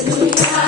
সবাই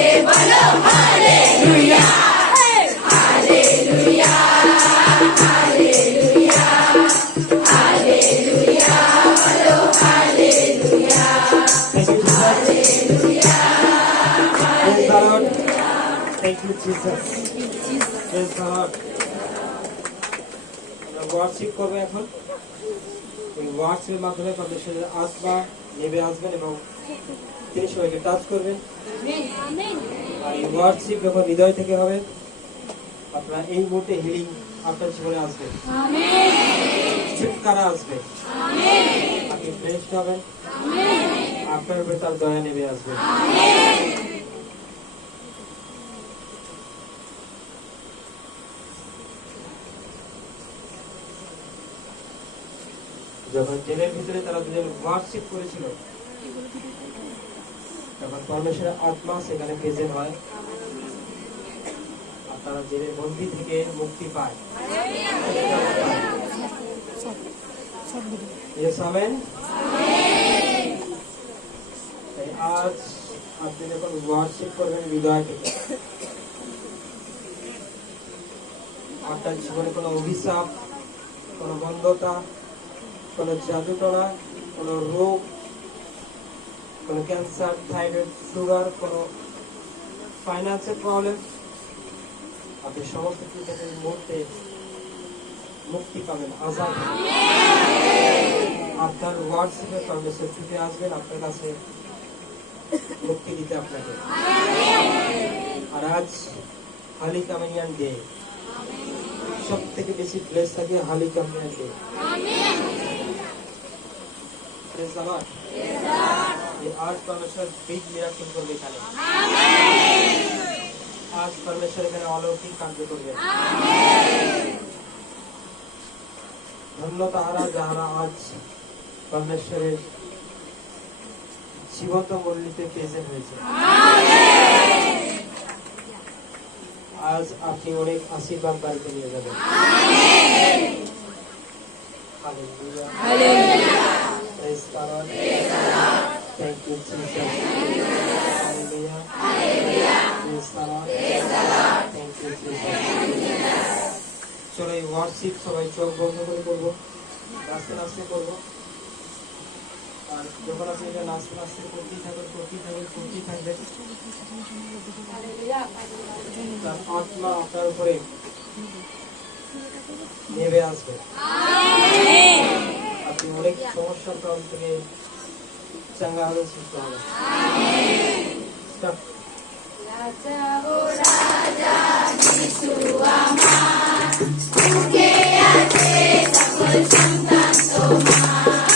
Thank you, Jesus. Praise the Lord. Thank you, Jesus. Praise the Lord. আমরা worship করবো এখন ওয়ার্ডসের মাধ্যমে পারমেশ্বরের আসবা নেবে আসবেন এবং তিনি সবাইকে টাচ করবেন। আর এই যখন হৃদয় থেকে হবে আপনার এই মুহূর্তে হিলিং আপনার জীবনে আসবে। ছুটকারা আসবে। আপনি ফ্রেশ হবেন। আপনার উপরে তার দয়া নেমে আসবে। যখন জেলের ভিতরে তারা দুজন ওয়ার্কশিপ করেছিল, তখন পরমেশ্বরের আত্মা সেখানে প্রেজেন্ট হয়। আর তারা জেলের বন্দি থেকে মুক্তি পায়। আজ আপনি যখন ওয়ার্শিপ করবেন হৃদয় থেকে আপনার জীবনে কোনো অভিশাপ, কোনো বন্ধতা কোনো জাদুটনা কোনো রোগ কোনো ক্যান্সার থাইরয়েড সুগার কোনো ফাইন্যান্সের প্রবলেম আপনি সমস্ত কিছু থেকে মুহূর্তে মুক্তি পাবেন আজাদ। আপনার হোয়াটসঅ্যাপে পারমেশ্বর ছুটে আসবেন আপনার কাছে মুক্তি দিতে আপনাকে। আর আজ হালি কামিয়ান ডে। সব থেকে বেশি প্লেস থাকে হালি কামিয়ান ডে। Praise the Lord. ये आज परमेश्वर बिग मिराकल করবে এখানে আজ পরমেশ্বর এখানে অলৌকিক কার্য করবে ধন্য তাহারা যাহারা আজ পরমেশ্বরের জীবন্ত মল্লিতে প্রেজেন্ট হয়েছে আজ আপনি অনেক আশীর্বাদ বাড়িতে নিয়ে যাবেন Hallelujah. Praise the Lord. Thank you, Jesus. Hallelujah. Praise the Lord. Thank you, Jesus. চলো এই ওয়ার্কশিপ সবাই চোখ বন্ধ করে করব নাচতে নাচতে করব আর যখন আপনি এটা নাচতে নাচতে করতেই থাকবেন করতেই থাকবেন করতেই থাকবেন তার আত্মা আপনার উপরে নেমে আসবে আপনি অনেক সমস্যার প্রবলেম থেকে চাঙ্গা হবে সুস্থ হবে। Stop. Somebody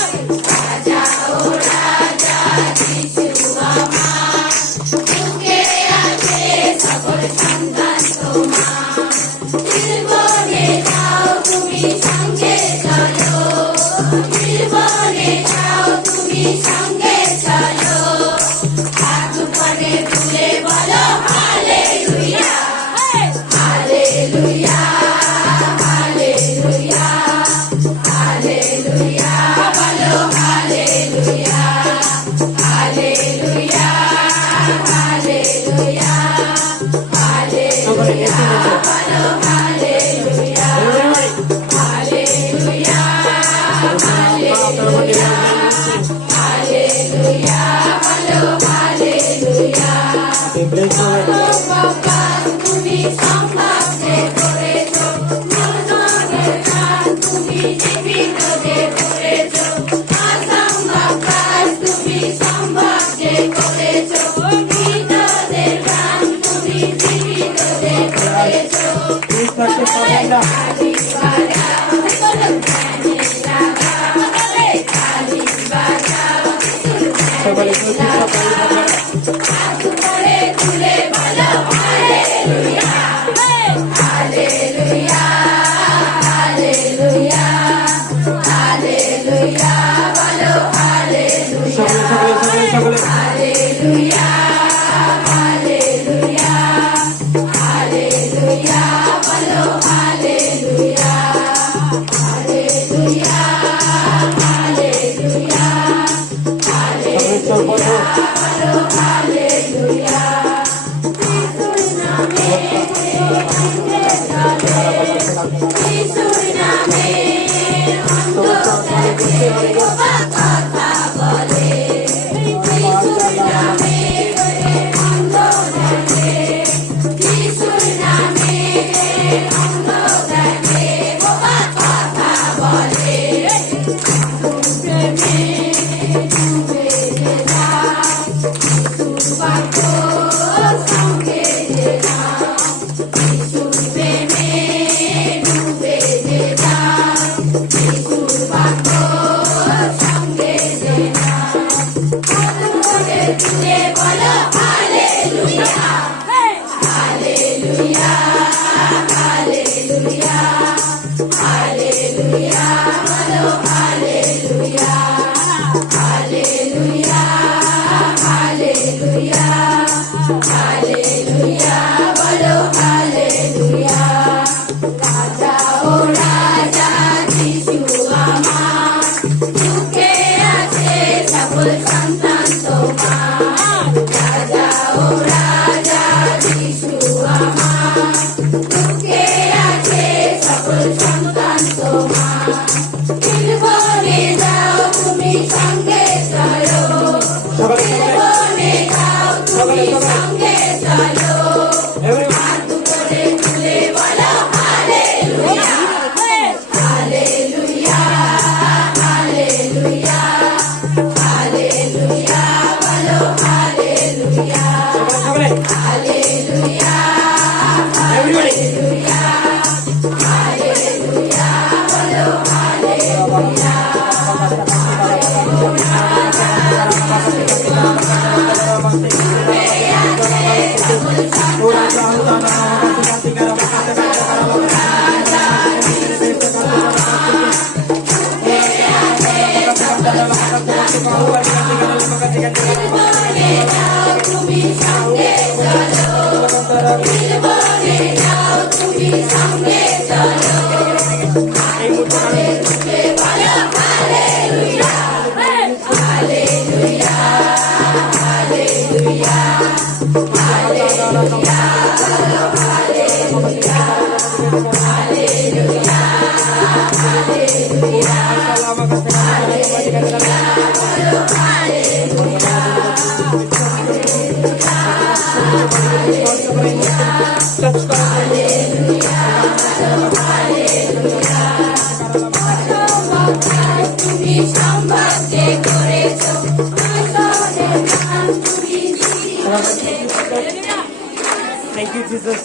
thank you Jesus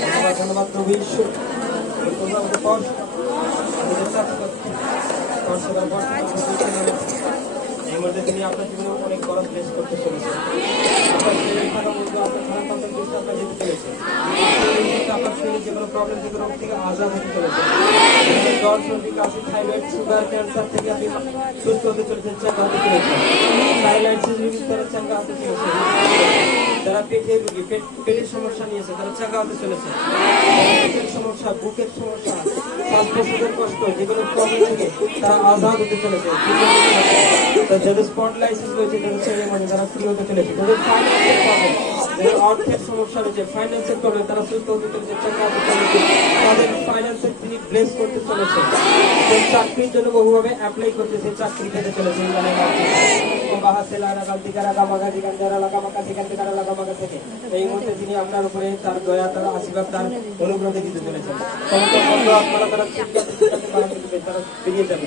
ধন্যবাদ ধন্যবাদ প্রভু ঈশ্বর এই মধ্যে তিনি আপনার জীবনে অনেক বড় প্লেস করতে চলেছেন আপনার শরীরে আপনার যে কোনো প্রবলেম থেকে রোগ থেকে আজাদ হতে চলেছে জ্বর থেকে আপনি সুস্থ হতে চলেছেন, চাঙ্গা হতে ধরনের চাঙ্গা হতে চলেছে। যারা পেটের তারা চাঙ্গা হতে চলেছে। পেটের সমস্যা, বুকের সমস্যা শ্বাস যেগুলো প্রবলেম তারা আজাদ চলেছে। যাদের স্পট রয়েছে, তাদের ছেলে মানে তারা ফ্রি হতে চলেছে ফাইন্যান্সের অর্থের সমস্যা রয়েছে। ফাইন্যান্সের কারণে তারা সুস্থ হতে চলেছে তাদের ফাইন্যান্সের তিনি ব্লেস করতে চলেছে চাকরির জন্য বহুভাবে অ্যাপ্লাই করতেছে চাকরি পেতে চলেছে এই মুহূর্তে তিনি আপনার উপরে তার দয়া, তার আশীর্বাদ তার অনুগ্রহ দিতে চলেছেন চিন্তাতে পালন করবে তারা বেরিয়ে কাছে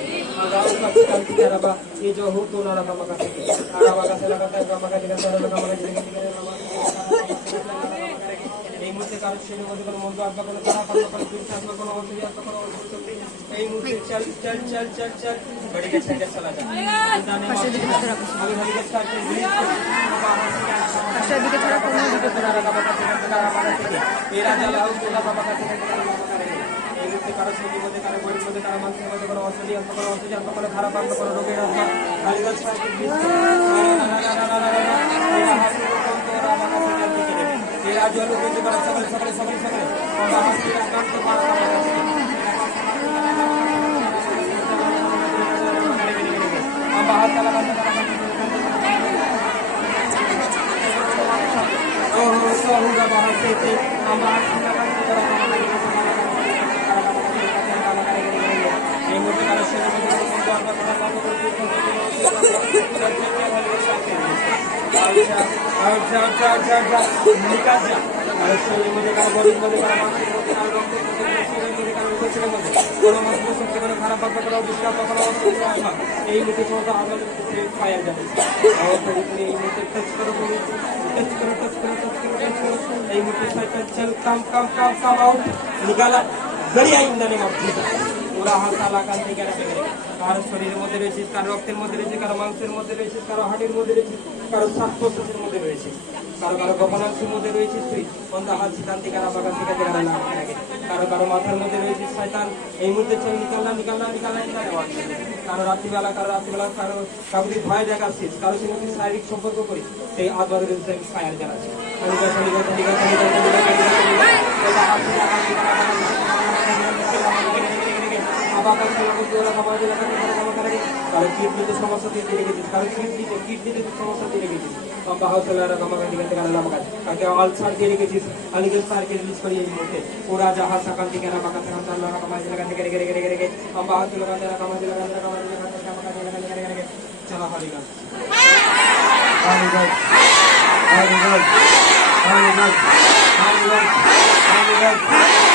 কারও ছেলে বলতে কোনো মন্দ আজ্ঞা কোনো খারাপ আজ্ঞা কোনো পিঠ আজ্ঞা কোনো অসুখ আজ্ঞা কোনো অসুখ এই মুহূর্তে চল চল চল চল চল বড়ি গাছ সাইডে চলা যা আমি বড়ি গাছ কাটতে দিই দিকে ছাড়া কোনো দিকে তোরা বাবা কাছে তারা বাবা থেকে এরা জ্বালা হোক তোরা বাবা কাছে এই মুহূর্তে কারও ছেলে বলতে কারও গরিব বলতে কারও মানুষের বলতে কোনো অসুখ আজ্ঞা কোনো অসুখ আজ্ঞা কোনো খারাপ আজ্ঞা কোনো রোগের আজ্ঞা বড়ি গাছ কাটতে রাজু হলো বলতে পারে সকালে সকালে সকালে সকালে बाहर से बाहर এই মুখে তো আমাদের পাওয়া যাবে এই মুখে টাচ করো টাচ করো টাচ করো টাচ করো টাच করো এই মুখে चल कम कम कम कम आउट निकाला जड़ी आई इंदा ने माफ पूरा हाथ लाका निकाला কারও শরীরের মধ্যে রয়েছে কারও রক্তের মধ্যে রয়েছে কারও মাংসের মধ্যে রয়েছে কারও হাড়ের মধ্যে রয়েছে কারও শ্বাস প্রশ্বাসের মধ্যে রয়েছে কারও কারও গোপনাংশের মধ্যে রয়েছে তুই বন্ধা হাত সিদ্ধান্ত থেকে বাগা থেকে দেখা না কারও কারও মাথার মধ্যে রয়েছে শয়তান এই মুহূর্তে চল নিকালনা নিকালনা নিকালনা কারও রাত্রিবেলা কারও রাত্রিবেলা কারও কাউকে ভয় দেখাচ্ছিস কারও সঙ্গে শারীরিক সম্পর্ক করিস সেই আদরের বিরুদ্ধে ফায়ার জ্বালাচ্ছে বাবা সেরকম সমস্যা দিয়ে দিয়ে কারণ কিডনিতে কিডনিতে সমস্যা দিয়ে রেখেছিস বাবা হাউসেলারা আমাকে এখান থেকে আল্লাহ আমাকে তাকে আলসার দিয়ে রেখেছিস আলিকে সারকে রিলিজ করি এই মুহূর্তে ওরা থেকে না বাকা সাকান রেখে রেখে রেখে রেখে বাবা হাউসেলারা তারা কামাজ লাগান তারা কামাজ লাগান তারা রেখে রেখে রেখে চলো হরিগান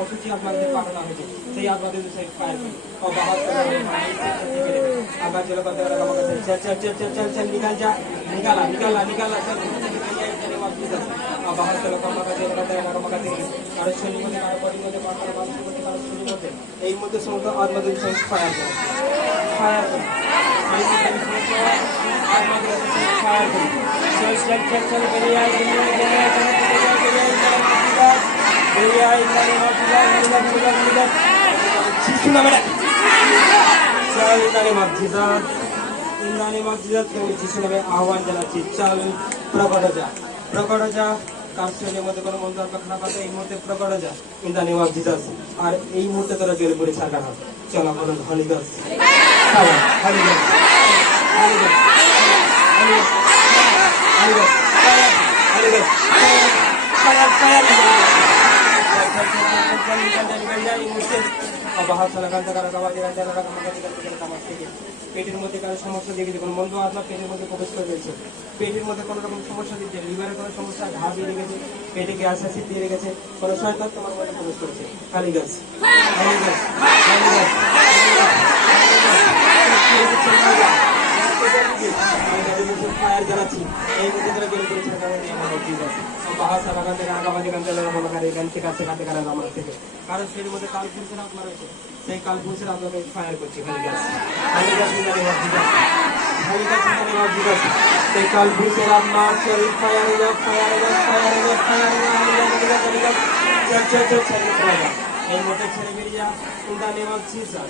অসুচি আত্মাদের পাঠানো হয়েছে সেই আত্মাদের আবার চলো চল চল চল চল চল চল নিকাল যা নিকালা নিকালা নিকালা চল আবার চলো এই মধ্যে সমস্ত আত্মাদের ফায়ার ফায়ার আহ্বান জানাচ্ছি চাল প্রকট যা প্রকট যা কাউন্সিলের মধ্যে কোনো বন্ধু না পাতে এই মুহূর্তে প্রকট যা ইন্দ্রানী মাতৃদাস আর এই মুহূর্তে তোরা জোরে পড়ে ছাড়া চল হলিদাস হলিদাস পেটের মধ্যে কারও সমস্যা দেখেছে কোনো মন্দ আত্মা পেটের মধ্যে প্রবেশ করে গেছে পেটের মধ্যে কোনো রকম সমস্যা দিচ্ছে লিভারের কোনো সমস্যা, ঘা দিয়ে রেখেছে পেটে গ্যাস অ্যাসিড দিয়ে রেখেছে কোনো শয়তান তোমার মধ্যে প্রবেশ করেছে। খালি গাছ খালি গাছ খালি গাছ। কারণ মনে সেই মধ্যে কাল পুরুষের আত্মা রয়েছে সেই কাল পুরুষের আত্মাকে ফায়ার আত্মা ये मोटे ছেড়ে गई या उनका लेवल चीज है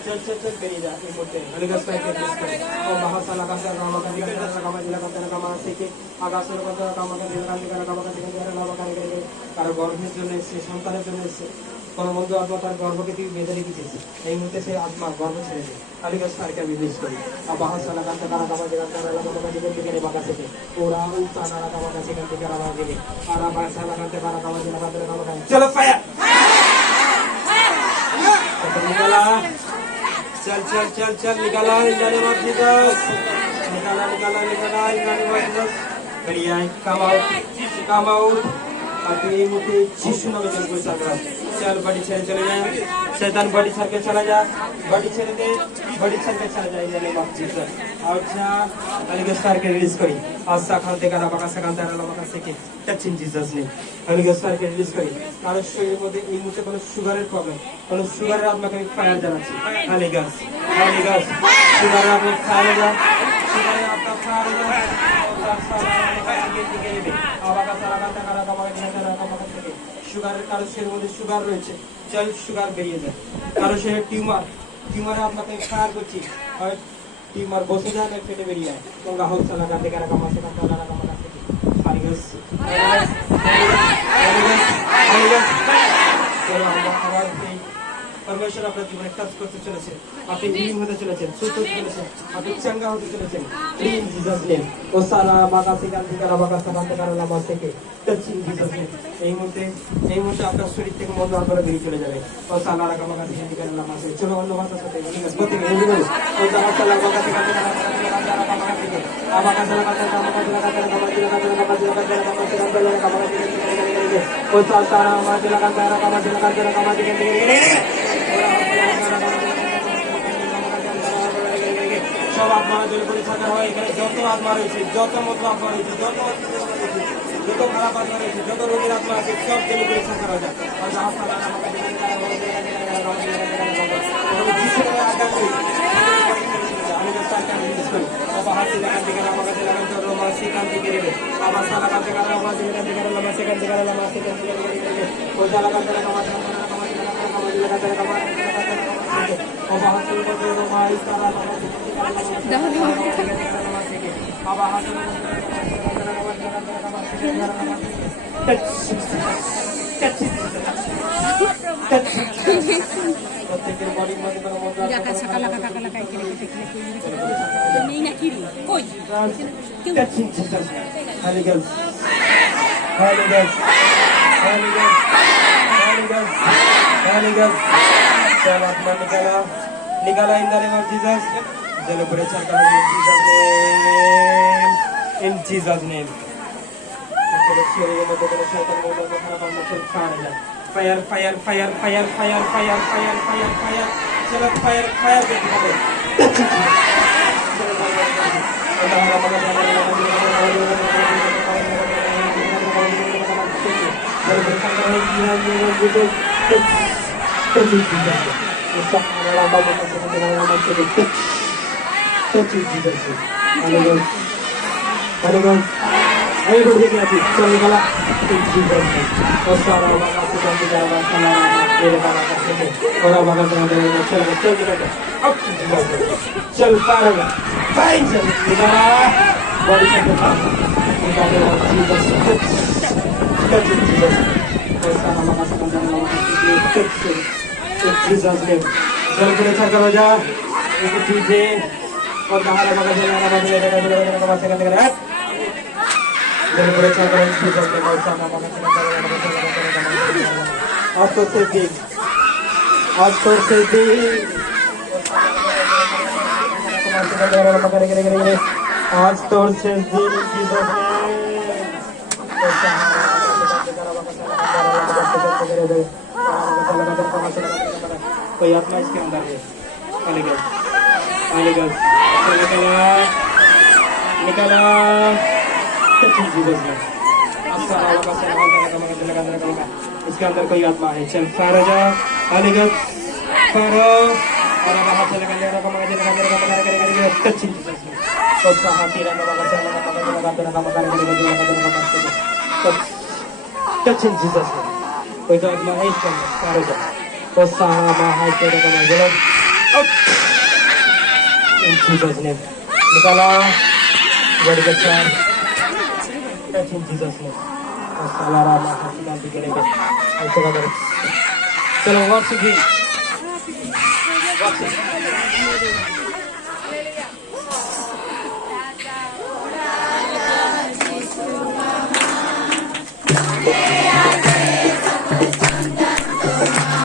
चल चल चल करी जा ये मोटे अलगस पैकेट डिस्काउंट और बाहर साला का सर रामा का निकल जाता का जिला का तेरा का मां से গর্ভের জন্য এসছে সন্তানের জন্য এসছে কোনো বন্ধু আত্মা তার গর্ভকে তুই বেঁধে রেখেছিস এই মুহূর্তে সে আত্মা গর্ভ ছেড়ে দেয় আলিগাস তারকে আমি বিশ করি আবাহ সালা কান্তা কারা কামা জেগান তারা লাগা কামা জেগান থেকে রে বাঁকা থেকে ওরা উল্টা নারা কামা কাছে কান্তে কারা বাঁকা থেকে আর আবাহ সালা কান্তে কারা কামা জেগান তারা কামা কাছে চলো ফায়ার निकाला. चल चल चल चल निकाला इंद्राणी बाबजी निकाला निकाला निकाला इंद्राणी बाबजी कड़ी आए कम आउट कम आउट আর তিনি এই মুহূর্তে শিশু নামে জন করে থাকা চল বাড়ি ছেড়ে চলে যায় শয়তান বাড়ি ছাড়কে চলে যা বাড়ি ছেড়ে দে বাড়ি ছাড়কে চলে যায় জানে মাফজি স্যার আচ্ছা আলিগে স্যারকে রিলিজ করি আজ সাখান থেকে না বাকা সাখান তারা বাকা থেকে টাচিং জিসাস নেই আলিগে স্যারকে রিলিজ করি কারণ শরীরের মধ্যে এই মুহূর্তে কোনো সুগারের প্রবলেম কোনো সুগারের আপনাকে আমি ফায়ার জানাচ্ছি আলিগাস আলিগাস সুগারের আপনি ফায়ার জানাচ্ছি সুগারের আপনার ফায়ার জানাচ্ছি দিকে নেবে আবাকা সারাকা তাকারা তাবাকা দিনা তারা তাবাকা থেকে সুগার কারও শরীরের মধ্যে সুগার রয়েছে চল সুগার বেরিয়ে যায় কারও শরীরে টিউমার টিউমারে আপনাকে খারাপ করছি টিউমার বসে যায় না ফেটে বেরিয়ে যায় তোমরা হোক সালাকা দেখারা কামা সেখান তালা রাখা থেকে ভাইরাস ভাইরাস ভাইরাস ভাইরাস আবার সেই পরমেশ্বর আপনার জীবনে কাজ করতে চলেছে আপনি হিলিং হতে চলেছেন সুস্থ চলেছেন আপনি চাঙ্গা হতে চলেছেন নেম ও সারা বাগা সিগান কারা বাগা বাঁধতে সিগারা আমার থেকে ইন নেম এই মুহূর্তে এই মুহূর্তে আপনার শরীর থেকে মন দর বেরিয়ে চলে যাবে ও সারা থেকে চলো অন্য ভাষার সাথে গতি গতি গতি সব আত্মা জোর করে থাকা হয়। এখানে যত আত্মা রয়েছে, যত মতো আত্মা রয়েছে, যত যত খারাপ আত্মা রয়েছে, যত রোগীর আত্মা আছে, সব জেলে করে থাকা হয় আমি তো চারটা মিস আমার কাছে লাগান তো রোমা থেকে সারা কাছে আমার সেখান থেকে কারণ আমার সেখান থেকে আমার সেখান থেকে ও জ্বালা আমার টাকা ছাকা লাগা টাকা লাগা এখানে নেই না কিরি কই hello guys hello guys hello guys hello guys Holy Ghost. Holy Ghost. सब आत्मा निकाला निकाला in the name of Jesus जल पर चलता है in Jesus name in Jesus name fire fire fire fire fire fire fire fire fire चलो fire fire देखते हैं Jesus. Jesus' name. Jangan kita cakap aja, itu DJ. Kau tahu apa kerja yang apa kerja yang apa kerja yang apa kerja yang apa Jangan kita cakap aja, Jesus name. Kau tahu apa kerja yang apa kerja yang apa kerja yang apa kerja yang आप तो से दी आप तो से दी आज तो से दी Jesus ने कोई अपना इसके अंदर है अलीगढ़ अलीगढ़ निकला निकला जी बस इसके अंदर कोई आत्मा है चल फार जा अलीगढ़ फारो और वहाँ से लगा लेना का मगर लगा लेना का मगर लगा लेना का अच्छी चीज़ है तो साहब तेरा मगर चला का मगर लगा तेरा का मगर लगा लेना का मगर लगा लेना का touch in Jesus' name. With God, my hands from the sky of God. Hosanna, my high God, my God. In Jesus' name. Nicola, what is the child? Touch in Jesus' name. Hosanna, my